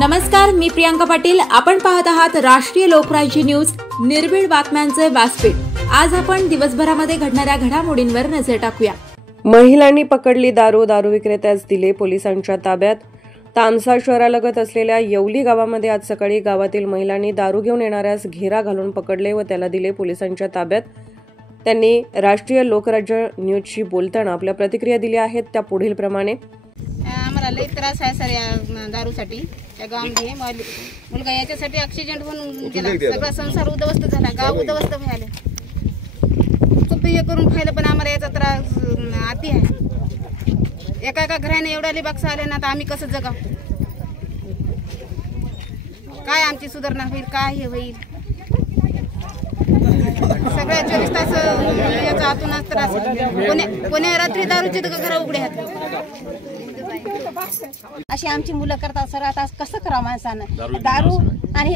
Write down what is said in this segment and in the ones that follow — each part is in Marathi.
नमस्कार, मी प्रियांका पाटील. आपण पाहत आहात राष्ट्रीय लोकराज्य न्यूज, निर्भीड बातम्यांचे व्यासपीठ. आज आपण दिवसभरामध्ये घडणाऱ्या घडामोडींवर नजर टाकूया. महिलांनी पकडली दारू विक्रेत्यास दिले पोलिसांच्या ताब्यात. तामसा शहरालगत असलेल्या येवली गावामध्ये आज सकाळी गावातील महिलांनी दारू घेऊन येणाऱ्यास घेरा घालून पकडले व त्याला दिले पोलिसांच्या ताब्यात. त्यांनी राष्ट्रीय लोकराज्य न्यूजशी बोलताना आपल्या प्रतिक्रिया दिल्या आहेत. त्या पुढील प्रमाणे: आम्हाला लई त्रास आहे सर या दारूसाठी. त्या गावामध्ये मुलगा याच्यासाठी ॲक्सिडेंट होऊन गेला. सगळा संसार उद्ध्वस्त झाला, गाव उद्ध्वस्त व्हायला. खूप हे करून खायला, पण आम्हाला याचा त्रास अति आहे. एका घराने एवढ्या लिबाक्स आले ना, तर आम्ही कसं जगाव? काय आमची सुधारणा होईल, काय हे होईल? सगळ्या 24 तास याचा आतूनच त्रास. कोण्या रात्री दारूची घर उघडे आहेत. अशी आमची मुलं करतात सर. आता कसं करावं माणसानं?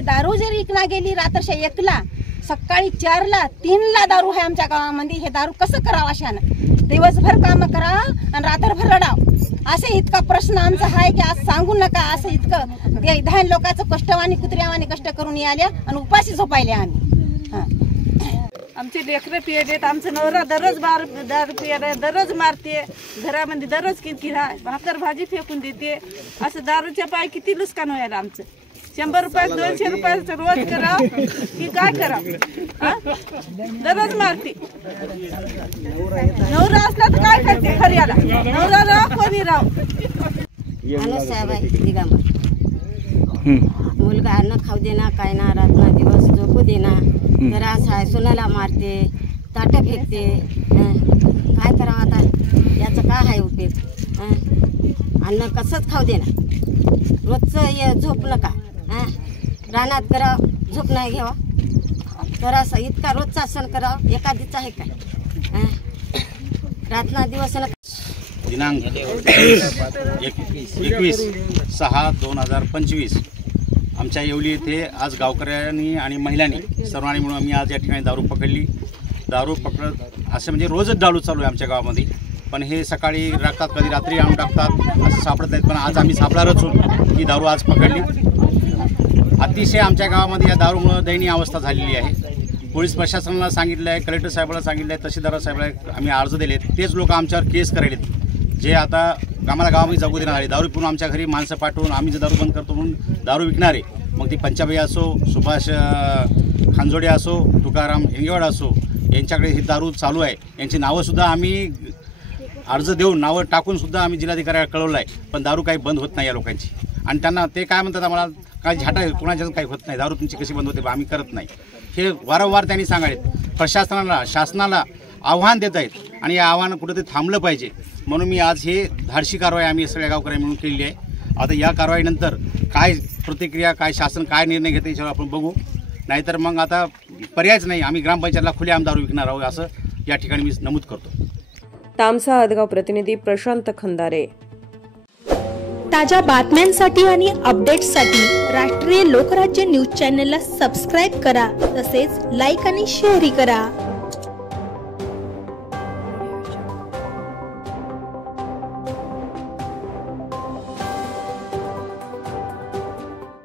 दारू जर इकला गेली रात्रच्या 1ला, सकाळी 4ला, 3ला दारू आहे आमच्या गावामध्ये. हे दारू कसं करावं? अशानं दिवसभर काम करा आणि रात्रभर रडाव. असे इतका प्रश्न आमचा आहे की आज सांगू नका. असं इतकं 10 लोकांचं कष्टवाणी कुत्र्यावानी कष्ट करून आल्या आणि उपाशी झोपायले आम्ही. आमचे लेकरं पियत, आमचं नवरा दररोज दारू पियाला, दररोज मारते, घरामध्ये दररोज किरकिर आहे, भाकर भाजी फेकून देते. असं दारूच्या पाय किती नुकसान व्हायला आमचं. 100 रुपये 200 रुपयाचं रोज करा की काय करा? दररोज मारते. नवरा असला तर काय करते खर्याला? नवरा राव कोणी राव. मुलगा अन्न खाऊ देना, काय ना, रात्र दिवस झोपू देना. तर असं आहे, सोनाला मारते, ताटं फेकते. काय करावं आता? याचं काय आहे उपयोग? अन्न कसंच खाऊ देना. रोजचं झोप नका. रानात करावं, झोप नाही घ्यावा. तर असं इतका रोजचा सण करावं, एखादीच आहे काय? रात्र दिवस दिनांक 21/6/2025 आमच्या येवली येथे आज गावकऱ्यांनी आणि महिलांनी सर्वांनी मिळून आम्ही आज या ठिकाणी दारू पकडली. दारू पकडत असं म्हणजे रोजच दारू चालू आहे आमच्या गावामध्ये. पण हे सकाळी राखतात, कधी रात्री आणून टाकतात, असं सापडत नाहीत. पण आज आम्ही सापळा रचून ही दारू आज पकडली. अतिशय आमच्या गावामध्ये या दारूमुळं दयनीय अवस्था झालेली आहे. पोलीस प्रशासनाला सांगितलं आहे, कलेक्टर साहेबाला सांगितलं आहे, तहसीलदार साहेबाला आम्ही अर्ज दिले. तेच लोक आमच्यावर केस करायलेत, जे आता आम्हाला गावामध्ये जगू देणार आहे. दारू पिऊन आमच्या घरी माणसं पाठवून आम्ही जर दारू बंद करतो म्हणून दारू विकणारे, मग ती पंचाबाई असो, सुभाष खांजोडे असो, तुकाराम हिंगेवाड असो, यांच्याकडे ही दारू चालू आहे. यांची नावंसुद्धा आम्ही अर्ज देऊन नावं टाकूनसुद्धा आम्ही जिल्हाधिकाऱ्याला कळवलं आहे. पण दारू काही बंद होत नाही या लोकांची. आणि त्यांना ते काय म्हणतात, आम्हाला काय झाटा कोणाच्या काही होत नाही, दारू तुमची कशी बंद होते, आम्ही करत नाही. हे वारंवार त्यांनी सांगायत. प्रशासनाला, शासनाला आव्हान देत आहेत आणि या आव्हान कुठेतरी थांबलं पाहिजे. म्हणून मी आज हे धाडशी कारवाई आम्ही सगळ्या गावकऱ्यांनी मिळून केलेली आहे. आता या कारवाईनंतर काय प्रतिक्रिया, काय शासन काय निर्णय घेते याच्यावर आपण बघू. नाहीतर मग आता पर्यायच नाही, आम्ही ग्रामपंचायतला खुलेआम दारू विकणार आहोत असं या ठिकाणी मी नमूद करतो. तामसा हदगाव प्रतिनिधी प्रशांत खंदारे. ताज्या बातम्यांसाठी आणि अपडेट्ससाठी राष्ट्रीय लोकराज्य न्यूज चॅनलला सबस्क्राईब करा. तसेच लाईक आणि शेअरही करा.